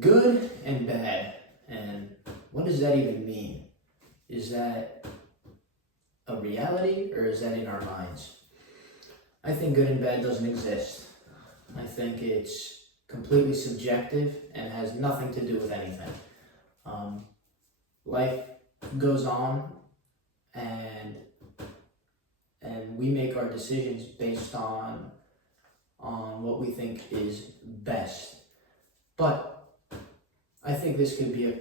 Good and bad. And what does that even mean? Is that a reality or is that in our minds? I think good and bad doesn't exist. I think it's completely subjective and has nothing to do with anything. Life goes on and we make our decisions based on what we think is best. But I think this could be a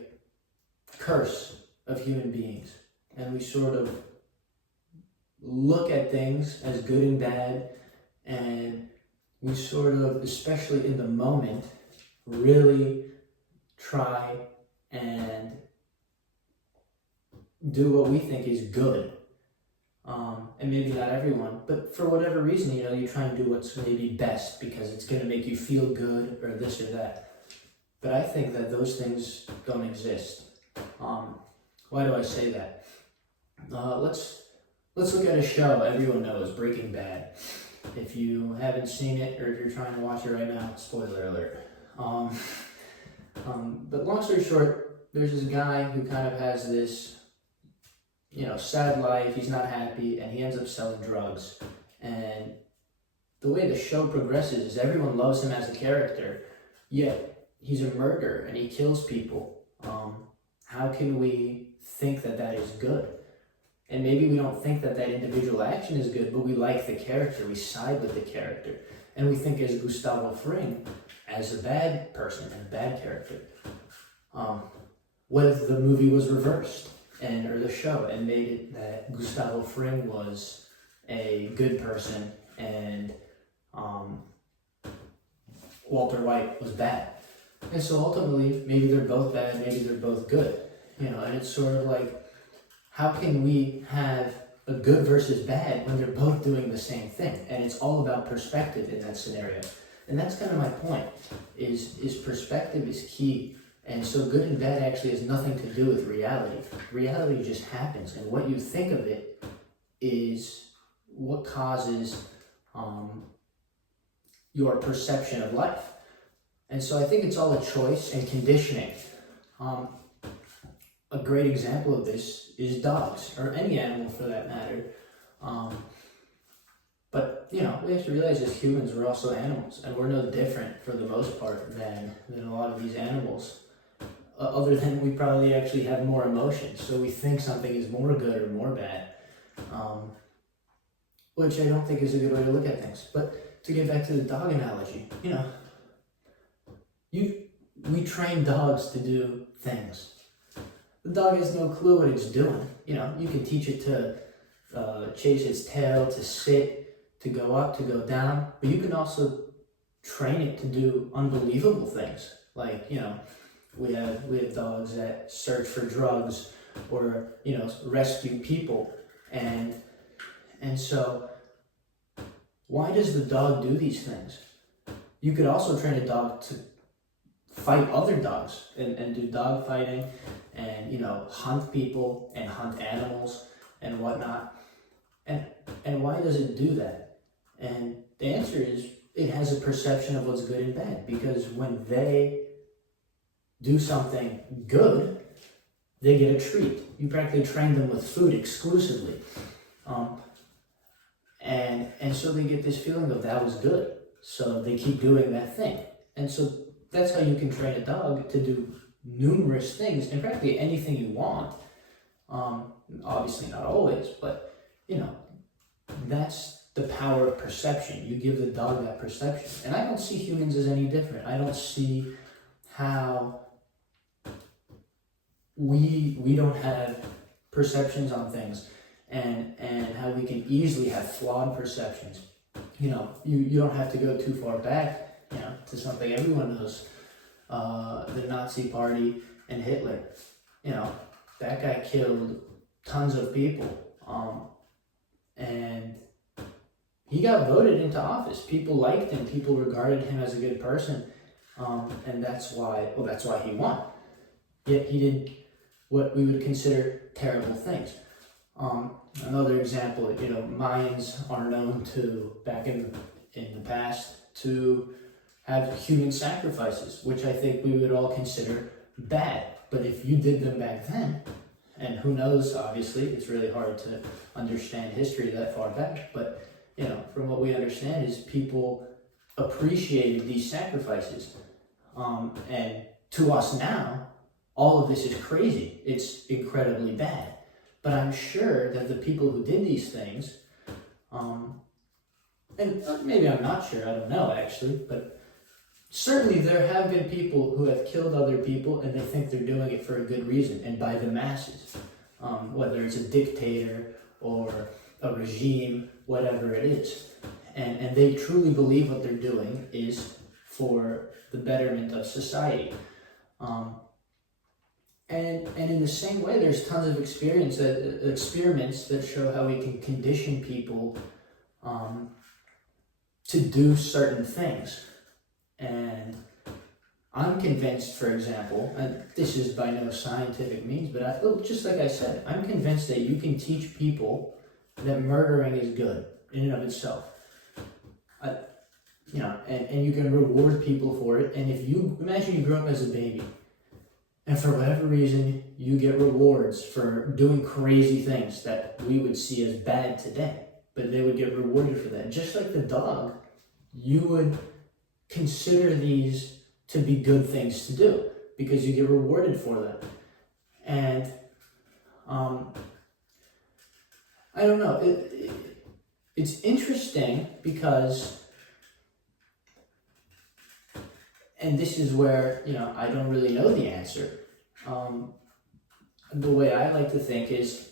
curse of human beings, and we sort of look at things as good and bad, and we sort of, especially in the moment, really try and do what we think is good. And maybe not everyone, but for whatever reason, you try and do what's maybe best because it's going to make you feel good or this or that. But I think that those things don't exist. Why do I say that? Let's look at a show everyone knows, Breaking Bad. If you haven't seen it or if you're trying to watch it right now, spoiler alert. But long story short, there's this guy who kind of has this sad life. He's not happy, and he ends up selling drugs. And the way the show progresses is everyone loves him as a character, yet he's a murderer and he kills people. How can we think that that is good? And maybe we don't think that that individual action is good, but we like the character, we side with the character. And we think as Gustavo Fring as a bad person and a bad character. What if the movie was reversed? Or the show, and made it that Gustavo Fring was a good person and Walter White was bad. And so ultimately, maybe they're both bad, maybe they're both good. And it's sort of like, how can we have a good versus bad when they're both doing the same thing? And it's all about perspective in that scenario. And that's kind of my point, is perspective is key. And so good and bad actually has nothing to do with reality. Reality just happens, and what you think of it is what causes your perception of life. And so I think it's all a choice and conditioning. A great example of this is dogs, or any animal for that matter. But we have to realize as humans, we're also animals, and we're no different for the most part than a lot of these animals. Other than we probably actually have more emotions, so we think something is more good or more bad, which I don't think is a good way to look at things. But to get back to the dog analogy, we train dogs to do things. The dog has no clue what it's doing. You can teach it to chase its tail, to sit, to go up, to go down, but you can also train it to do unbelievable things, like we have dogs that search for drugs or rescue people, and so why does the dog do these things? You could also train a dog to fight other dogs and do dog fighting and hunt people and hunt animals and whatnot. And why does it do that? And the answer is it has a perception of what's good and bad, because when they do something good, they get a treat. You practically train them with food exclusively. And so they get this feeling of that was good. So they keep doing that thing. And so that's how you can train a dog to do numerous things, and practically anything you want. Obviously not always, but that's the power of perception. You give the dog that perception. And I don't see humans as any different. I don't see how we don't have perceptions on things, and how we can easily have flawed perceptions. You don't have to go too far back, to something everyone knows, the Nazi Party and Hitler. That guy killed tons of people, and he got voted into office. People liked him. People regarded him as a good person, and that's why he won. Yet he did what we would consider terrible things. Another example, Mayans are known to, back in the past, to have human sacrifices, which I think we would all consider bad. But if you did them back then, and who knows, obviously, it's really hard to understand history that far back, but from what we understand is people appreciated these sacrifices. And to us now, all of this is crazy. It's incredibly bad. But I'm sure that the people who did these things, and maybe I'm not sure, I don't know actually, but certainly there have been people who have killed other people and they think they're doing it for a good reason and by the masses. Whether it's a dictator or a regime, whatever it is. And they truly believe what they're doing is for the betterment of society. And in the same way, there's tons of experiments that show how we can condition people to do certain things. And I'm convinced, for example, and this is by no scientific means, but just like I said, I'm convinced that you can teach people that murdering is good in and of itself. And you can reward people for it. And if you imagine you grew up as a baby, and for whatever reason you get rewards for doing crazy things that we would see as bad today, but they would get rewarded for that. Just like the dog, you would consider these to be good things to do because you get rewarded for them. And I don't know, it's interesting because, and this is where, I don't really know the answer. The way I like to think is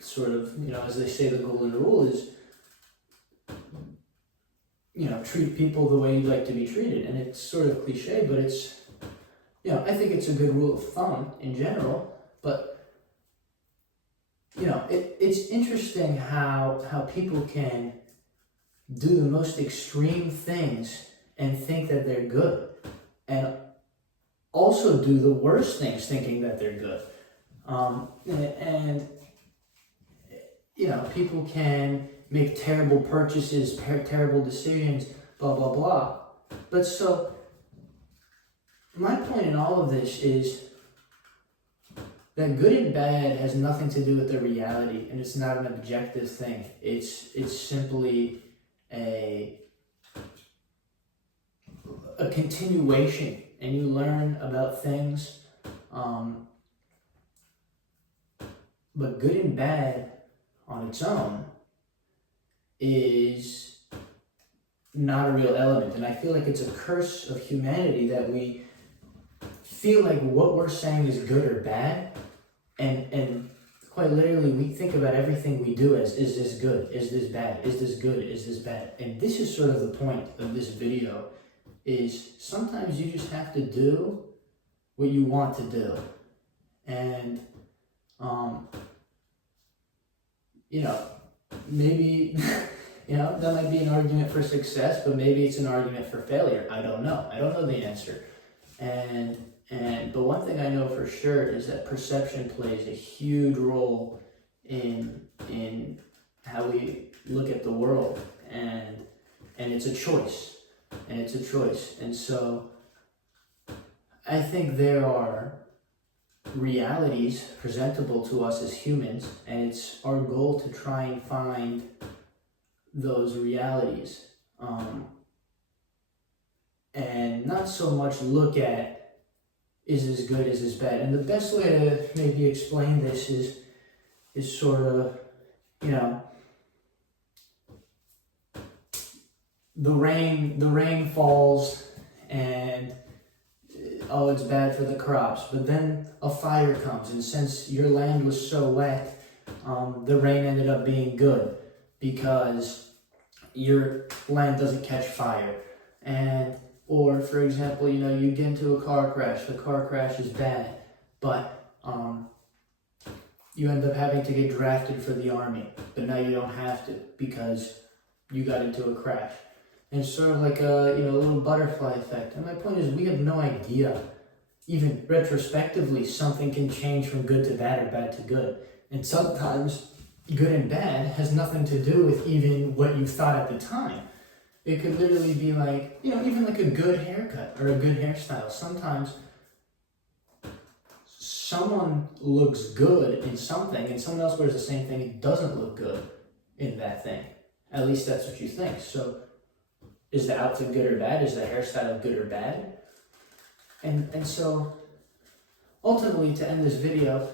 sort of, as they say, the golden rule is, treat people the way you'd like to be treated. And it's sort of cliche, but it's, I think it's a good rule of thumb in general. But, it's interesting how people can do the most extreme things and think that they're good. And also do the worst things thinking that they're good. People can make terrible purchases, terrible decisions, blah, blah, blah. But so, my point in all of this is that good and bad has nothing to do with the reality, and it's not an objective thing. It's simply a continuation, and you learn about things. But good and bad on its own is not a real element. And I feel like it's a curse of humanity that we feel like what we're saying is good or bad. And quite literally, we think about everything we do as, is this good? Is this bad? Is this good? Is this bad? And this is sort of the point of this video, is sometimes you just have to do what you want to do. And, maybe, that might be an argument for success, but maybe it's an argument for failure. I don't know. I don't know the answer. But one thing I know for sure is that perception plays a huge role in how we look at the world, and it's a choice, and so I think there are realities presentable to us as humans, and it's our goal to try and find those realities, and not so much look at, is this good, is this bad? And the best way to maybe explain this is sort of, the rain falls and it's bad for the crops, but then a fire comes, and since your land was so wet, the rain ended up being good because your land doesn't catch fire. Or for example, you get into a car crash, the car crash is bad, but you end up having to get drafted for the army, but now you don't have to because you got into a crash. And it's sort of like a little butterfly effect. And my point is, we have no idea, even retrospectively, something can change from good to bad or bad to good. And sometimes good and bad has nothing to do with even what you thought at the time. It could literally be like, even like a good haircut or a good hairstyle. Sometimes someone looks good in something and someone else wears the same thing and doesn't look good in that thing. At least that's what you think. So is the outfit good or bad? Is the hairstyle good or bad? And so ultimately, to end this video,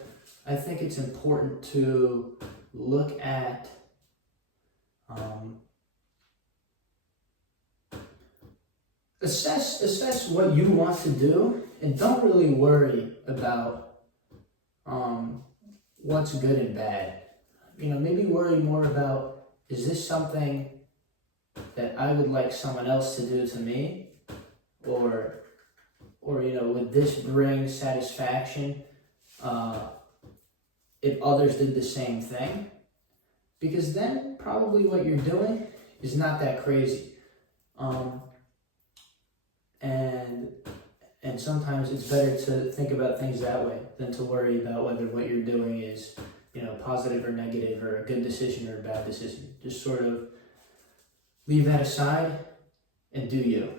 I think it's important to look at assess what you want to do, and don't really worry about what's good and bad. Maybe worry more about, is this something that I would like someone else to do to me, or would this bring satisfaction if others did the same thing? Because then probably what you're doing is not that crazy. And sometimes it's better to think about things that way than to worry about whether what you're doing is, positive or negative, or a good decision or a bad decision. Just sort of leave that aside and do you.